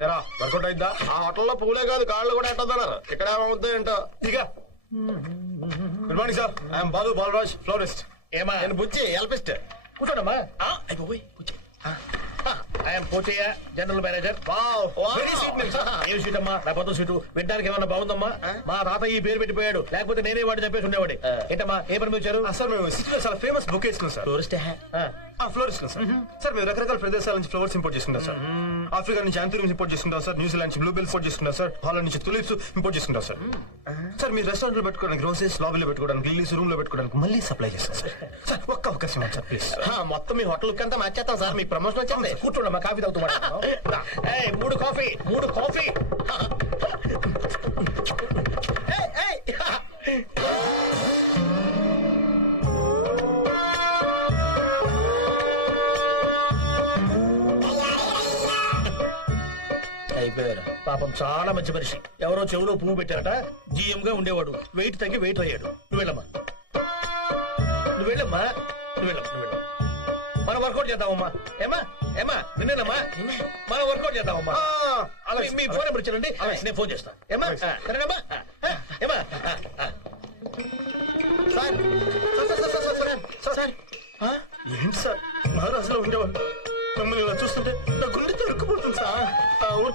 ఎరా వర్కౌట్ అయిద్దా? ఆ హోటల్లో పూలే కాదు కాళ్ళు కూడా ఎట్టదన్నారు ఇక్కడ ఏమవుద్దో ఏంటో ఇక good morning sir I'm Balu Balaraj florist ఏమా? నేను బుజ్జి ఎల్పిస్ట్ కూర్చోండమ్మా. అయిపోయి కూర్చో. ఐఎమ్ పోచయ్య జనరల్ మేనేజర్ ఏం సీట్ అమ్మా? నా పొద్దు సీటు వినడానికి ఏమన్నా బాగుందమ్మా? మా తాత ఈ పేరు పెట్టిపోయాడు. లేకపోతే నేనే వాడిని చెప్పేసి ఉండేవాడి ఏంటమ్మా? ఏ పని వచ్చారు? సార్ మేము సిటీలో చాలా ఫేమస్ బుక్ వేసుకున్నాం సార్ ఆ ఫ్లోరిస్ట్ సార్ సార్ మేము. రకరకాల ప్రదేశాల నుంచి ఫ్లవర్స్ ఇంపోర్ట్ చేసుకుంటాం సార్ ఆఫ్రికా నుంచి యాంథూరియం ఇంపోర్ట్ చేసుకుంటాం సార్. న్యూజిలాండ్ నుంచి బ్లూబెల్స్ ఇంపోర్ట్ చేసుకుంటాం సార్. హాలండ్ నుంచి తులిప్స్ ఇంపోర్ట్ చేసుకుంటాం సార్. సార్ మీ రెస్టారెంట్లో పెట్టుకోవడానికి రోజెస్ లాబీలో పెట్టుకోవడానికి లిల్లీస్ రూమ్లో పెట్టుకోవడానికి మళ్ళీ సప్లై చేస్తాం సార్. సార్ ఒక్క అవకాశం ఇవ్వండి సార్ ప్లీజ్. మొత్తం మీ హోటల్ అంతా మార్చేస్తాం సార్. మీకు ప్రమోషన్ వచ్చింది. కూర్చోండమ్మా కాఫీ తాగుతూ మూడు కాఫీ మూడు కాఫీ. అయిపోయారు? పాపం చాలా మంచి మనిషి. ఎవరో చెవులో పువ్వు పెట్టారట జీఎం గా ఉండేవాడు. వెయిట్ తగ్గి వెయిట్ అయ్యాడు. నువ్వు వెళ్ళమ్మా. నువ్వు వెళ్ళమ్మా. నువ్వు వెళ్ళమ్మా నువ్వు వెళ్ళమ్మా. మనం వర్కౌట్ చేద్దామమ్మా. ఏమా ఏమా నిన్నేనమ్మా? మనం వర్కౌట్ చేద్దామమ్మా. మీ ఫోన్ నెంబర్ ఇచ్చారండి. నేను ఫోన్ చేస్తా. ఏమా. సరేనమ్మా? ఏమా సార్,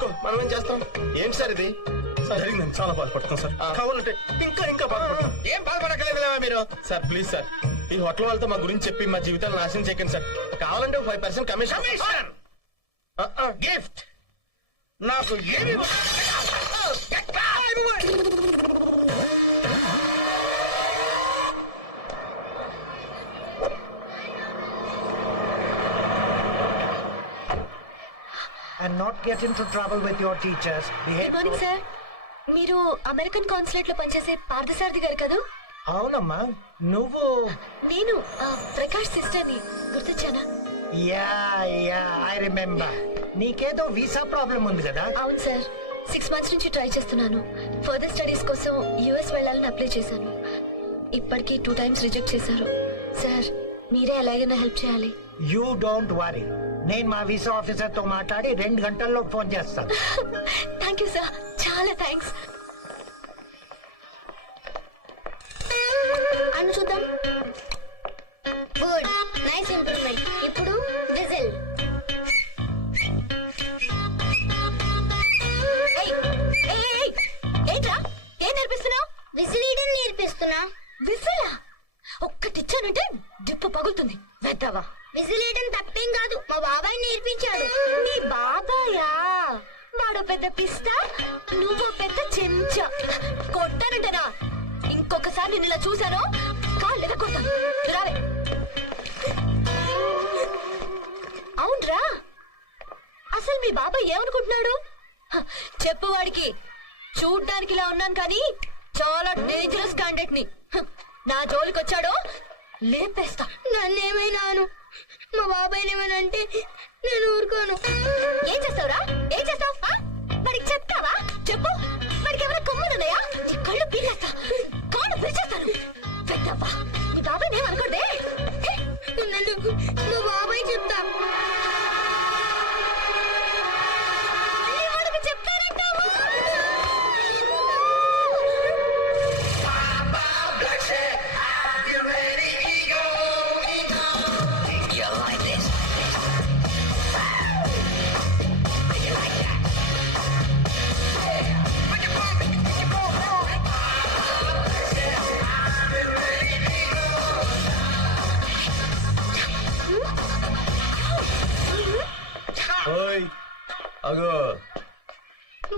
ఊరుకో మనం ఏం చేస్తాం? ఏంటి సార్ ఇది? జరిగిందని చాలా బాధపడుతున్నాను సార్. కావాలంటే ఇంకా ఇంకా బాధపడతాను ఏం బాధపడక్కర్లేదు మీరు. Sir please sir. ఈ హోటల్ వాళ్ళతో మా గురించి చెప్పి మా జీవితాలు నాశనం చేయకండి సార్. కావాలంటే five percent commission. Commission! Gift! నాకు ఏమి get into trouble with your teachers. Behave. Good morning sir మీరు అమెరికన్ కాన్సులేట్లో పనిచేసే పార్థసారథి గారు కదా? అవునమ్మా. నువ్వు? నేను ఆ, ప్రకాష్ సిస్టర్ని గుర్తొచ్చానా? యా యా ఐ రిమెంబర్ నీకేదో వీసా ప్రాబ్లం ఉంది కదా? అవును సార్ సిక్స్ మంత్స్ నుంచి ట్రై చేస్తున్నాను. ఫర్దర్ స్టడీస్ కోసం యుఎస్ వెళ్ళాలని అప్లై చేశాను. ఇప్పటికీ టూ టైమ్స్ రిజెక్ట్ చేశారు. సార్ మీరే ఎలాగైనా హెల్ప్ చేయాలి. యూ డోంట్ వరీ నేను మా వీసా ఆఫీసర్తో మాట్లాడి రెండు గంటల్లో ఫోన్ చేస్తాను. థ్యాంక్ యూ సార్ చాలా థ్యాంక్స్ ఇంకొకసారి నేను ఇలా చూశాను? కాళ్ళు ఎగకొడతాను రావే. అవునరా. అసలు మీ బాబాయ్ ఏమనుకుంటున్నాడు? చెప్పు వాడికి. చూడ్డానికి ఇలా ఉన్నాను కానీ చాలా డేంజరస్ క్యాండిడేట్ని. నా జోలికి వచ్చాడో లేపేస్తా నన్నేమైనాను మా బాబాయ్ ఏమైనా నేను ఊరుకోను. ఏం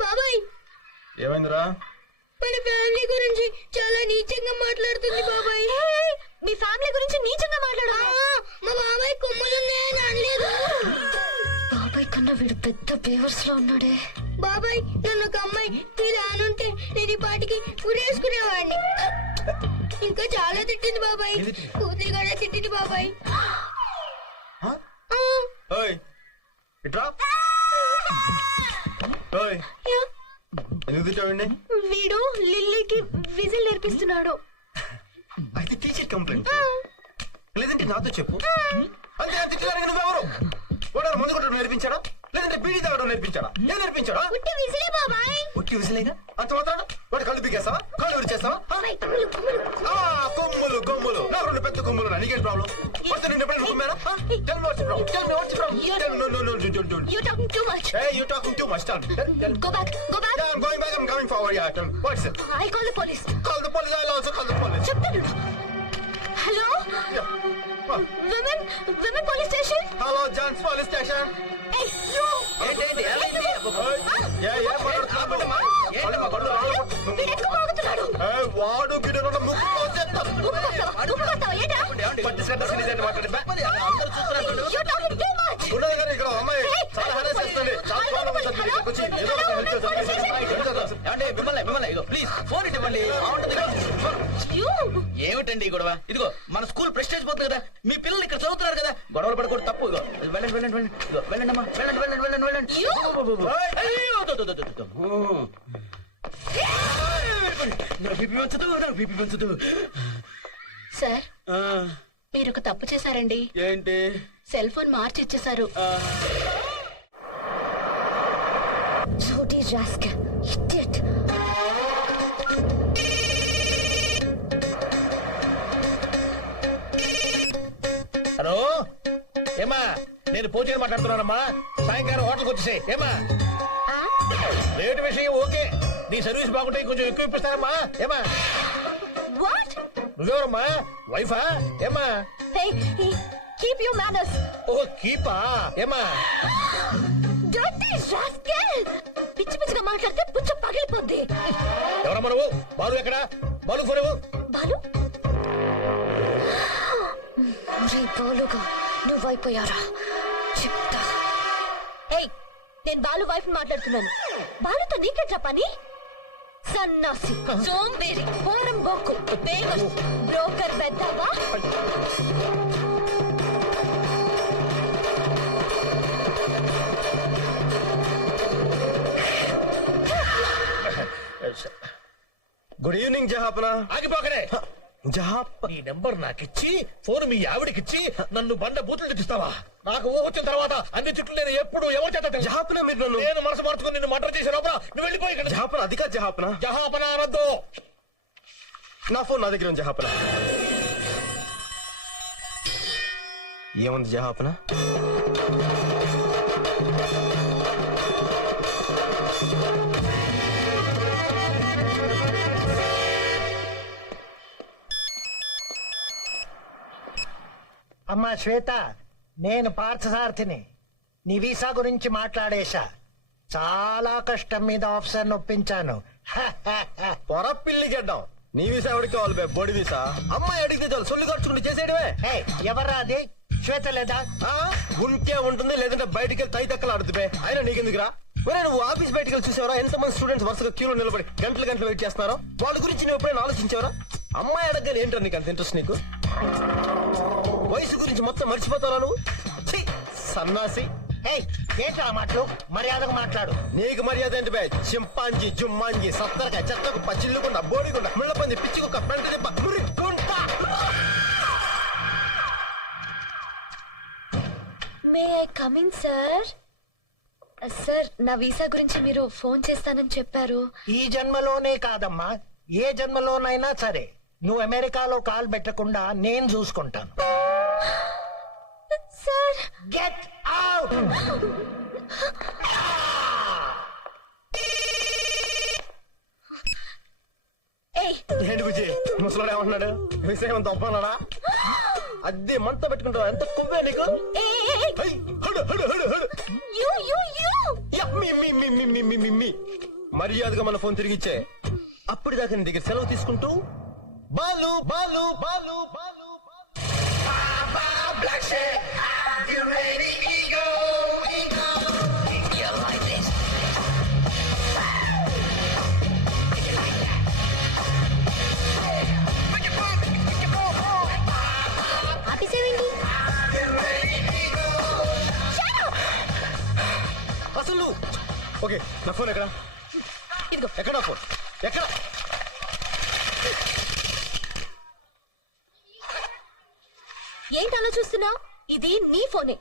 బాబాయ్. ఏమైందిరా? మన ఫ్యామిలీ గురించి చాలా నీచంగా మాట్లాడుతుంది బాబాయ్. ఏయ్, మీ ఫ్యామిలీ గురించి నీచంగా మాట్లాడు మా బాబాయ్ కొమ్ములున్నాయని అనలేదు. బాబాయ్ కన్నా వీడు పెద్ద బేవర్స్లో ఉన్నాడే. బాబాయ్ నన్ను ఒక అమ్మాయి ఇలా అనుంటే నేను ఈ పాటికి ఉరేసుకునేవాడిని ఇంకా చాలా తిట్టింది బాబాయ్. కూతురి కూడా తిట్టింది బాబాయ్. ఇట్రా. ఎందుకు తిట్టావండి వీడు లిల్లీకి విజిల్ నేర్పిస్తున్నాడు. అయితే టీచర్ కంప్లైంట్. లేదంటే నాతో చెప్పు. అంతే తిట్టడానికి నువ్వెవరు వాడు ముందు కూడా నేర్పించాడా? లేదంటే బీడీ తాగడం నేర్పించాడా? ఏం నేర్పించాడా? పుట్టి విసిరే బాబాయ్. ఒట్టి విసిలేగా అంత మాత్రాన? వాడు కళ్ళు పీకేస్తావా? కాళ్ళు విరిచేస్తావా? కమ్ములు కమ్ములు. నా రెండు పెద్ద కొమ్ములు నా నీకేం problem wrong, madam? Huh? Tell me what's wrong. Tell me what's wrong. You're, tell me. No, no, no, don't, don't. You're talking too much. Hey, you're talking too much. Tell me. Tell, tell. Go back. Go back. Yeah, I'm going back. I'm coming forward. Yeah, tell me. What's it? I call the police. Call the police. I'll also call the police. Chapter. Hello? Yeah. What? Women? Women police station? Hello, John's police station. Hey, you! Hey, hey, hey, hey, hey, hey, hey, hey, hey, hey, hey, hey, hey, hey, hey, ఏమిటండి గొడవ? ఇదిగో మన school prestige పోతుంది కదా మీ పిల్లలు ఇక్కడ చదువుతున్నారు కదా గొడవలు పడకూడదు తప్పు. ఇగో వెళ్ళండి వెళ్ళండి వెళ్ళండి. ఇగో వెళ్ళండి అమ్మా వెళ్ళండి వెళ్ళండి. వెళ్ళండి. నా బీపీ నా బీపీ సార్ మీరు ఒక తప్పు చేశారండి. ఏంటి? సెల్ ఫోన్ మార్చి ఇచ్చేశారు. జోడీ ఇడియట్. ఏమా నేను పూజని మాట్లాడుతున్నానమ్మా. సాయంకాలం హోటల్కి వచ్చేసే ఏమా? రేటు విషయం ఓకే. నీ సర్వీస్ బాగుంటే కొంచెం ఎక్కువ ఇప్పిస్తారమ్మా ఏమా? వాట్ నువ్వెవరమ్మా? వైఫా? ఏమా? హే కీప్ యూ మేనర్స్ ఓ కీపా? ఏమా? డర్టీ రాస్కల్ పిచ్చి పిచ్చిగా మాట్లాడితే పుచ్చ పగిలిపోద్ది. ఎవరమ్మా నువ్వు? బాలు ఎక్కడ? బాలు ఫోన్ ఇవ్వు. బాలు? ఒరే బాలుగా. నువ్వైపోయారా చెప్తా. ఏయ్ నేను బాలు వైఫ్ మాట్లాడుతున్నాను. బాలుతో నీకెట్లా పని? సన్నాసి సోంబేరి పోరం బొక్కు బేగస్ బ్రోకర్ పెద్దవా గుడ్ ఈవినింగ్ జహాపన. ఆగిపోకనే జహాప్ నీ నెంబర్ నాకిచ్చి ఫోన్ మీ ఆవిడకిచ్చి నన్ను బండ బూతులు తెచ్చిస్తావా? నాకు ఊహ వచ్చిన తర్వాత అన్ని చుట్టూ నేను ఎప్పుడు ఎవరి చేత? జహాపన మీరు నన్ను? నేను మనసు మార్చుకుని నిన్ను మటర్ చేసే లోపల నువ్వు వెళ్ళిపోయి ఇక్కడ జహాపన అది కాదు జహాపన జహాపన అనొద్దు. నా ఫోన్ నా దగ్గర జహాపన ఏముంది జహాపన అమ్మా శ్వేత నేను పార్థసారథిని. నీ వీసా గురించి మాట్లాడేశా. చాలా కష్టం మీద ఆఫీసర్ నొప్పించాను. పొర పిల్లి గడ్డం. నీ వీసా ఎవరికి కావాలి బే? బొడి వీసా. అమ్మాయి అడిగితే చాలు సొల్లు ఖర్చుకుంటే చేసేయడమే. హే, ఎవర్రా అది? శ్వేత లేదా? ఆ? ఉంటే ఉంటుంది లేదంటే బయటికి వెళ్ళి తై తక్కలు ఆడుతుంది అయినా నీకెందుకురా? ఒరే నువ్వు ఆఫీస్ బయటికి వెళ్ళి చూసావరా? ఎంతమంది స్టూడెంట్స్ వరుసగా క్యూలో నిలబడి గంటలు గంటలు వెయిట్ చేస్తున్నారో? వాళ్ళ గురించి నువ్వు ఎప్పుడైనా ఆలోచించావరా? అమ్మాయి అడగని ఏంటో నీకు అంత ఇంట్రెస్ట్ నీకు? వయసు గురించి మొత్తం మర్చిపోతావా నువ్వు? ఛీ, సన్నాసి. ఆ మాటలు? మర్యాదగా మాట్లాడు. నీకు మర్యాద ఏంటి బే చింపాంజీ జుమ్మాంజీ సత్తరకాయ చెత్తకు పచ్చిల్లుకుండా బోడిగుండ ముళ్ళపంది పిచ్చి కుక్క పెంట దెబ్బ may I coming sir sir నా వీసా గురించి మీరు ఫోన్ చేస్తానని చెప్పారు. ఈ జన్మలోనే కాదమ్మా. ఏ జన్మలోనైనా సరే. నువ్వు అమెరికాలో కాల్ పెట్టకుండా నేను చూసుకుంటాను. సార్. గెట్ అవుట్ ఏంటి బుజ్జి? ముసలాడు ఏమంటున్నాడు? విశాఖం అప్పనాడా అద్దె మంట పెట్టుకుంటావు? ఎంత కొవ్వే నీకు? మర్యాదగా మన ఫోన్ తిరిగిచ్చే. అప్పటిదాకా నీ దగ్గర సెలవు తీసుకుంటూ బాలు బాలు బాలు బాలు అసలు ఓకే నా ఫోన్ ఎక్కడ ఎక్కడ ఫోన్ ఎక్కడ ఏంటి అలా చూస్తున్నావు ఇది నీ ఫోనే.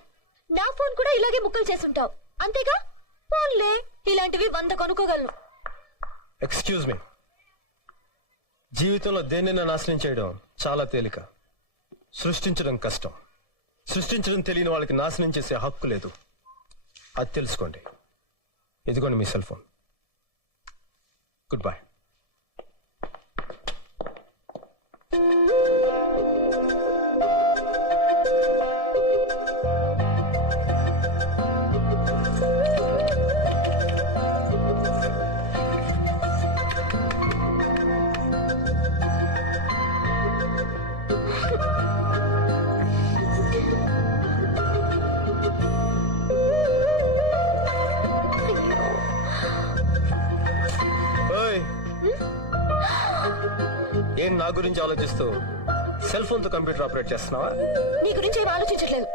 నా ఫోన్ కూడా ఇలాగే ముక్కలు చేసుంటావు అంతేగా? ఫోన్లే ఇలాంటివి వంద కొనుక్కోగలను. ఎక్స్క్యూజ్ మీ జీవితంలో దేన్నైనా నాశనం చేయడం చాలా తేలిక. సృష్టించడం కష్టం. సృష్టించడం తెలియని వాళ్ళకి నాశనం చేసే హక్కు లేదు. అది తెలుసుకోండి. ఇదిగోండి మీ సెల్ ఫోన్. గుడ్ బై నా గురించి ఆలోచిస్తూ సెల్ ఫోన్తో కంప్యూటర్ ఆపరేట్ చేస్తున్నావా? నీ గురించి ఏం ఆలోచించట్లేదు.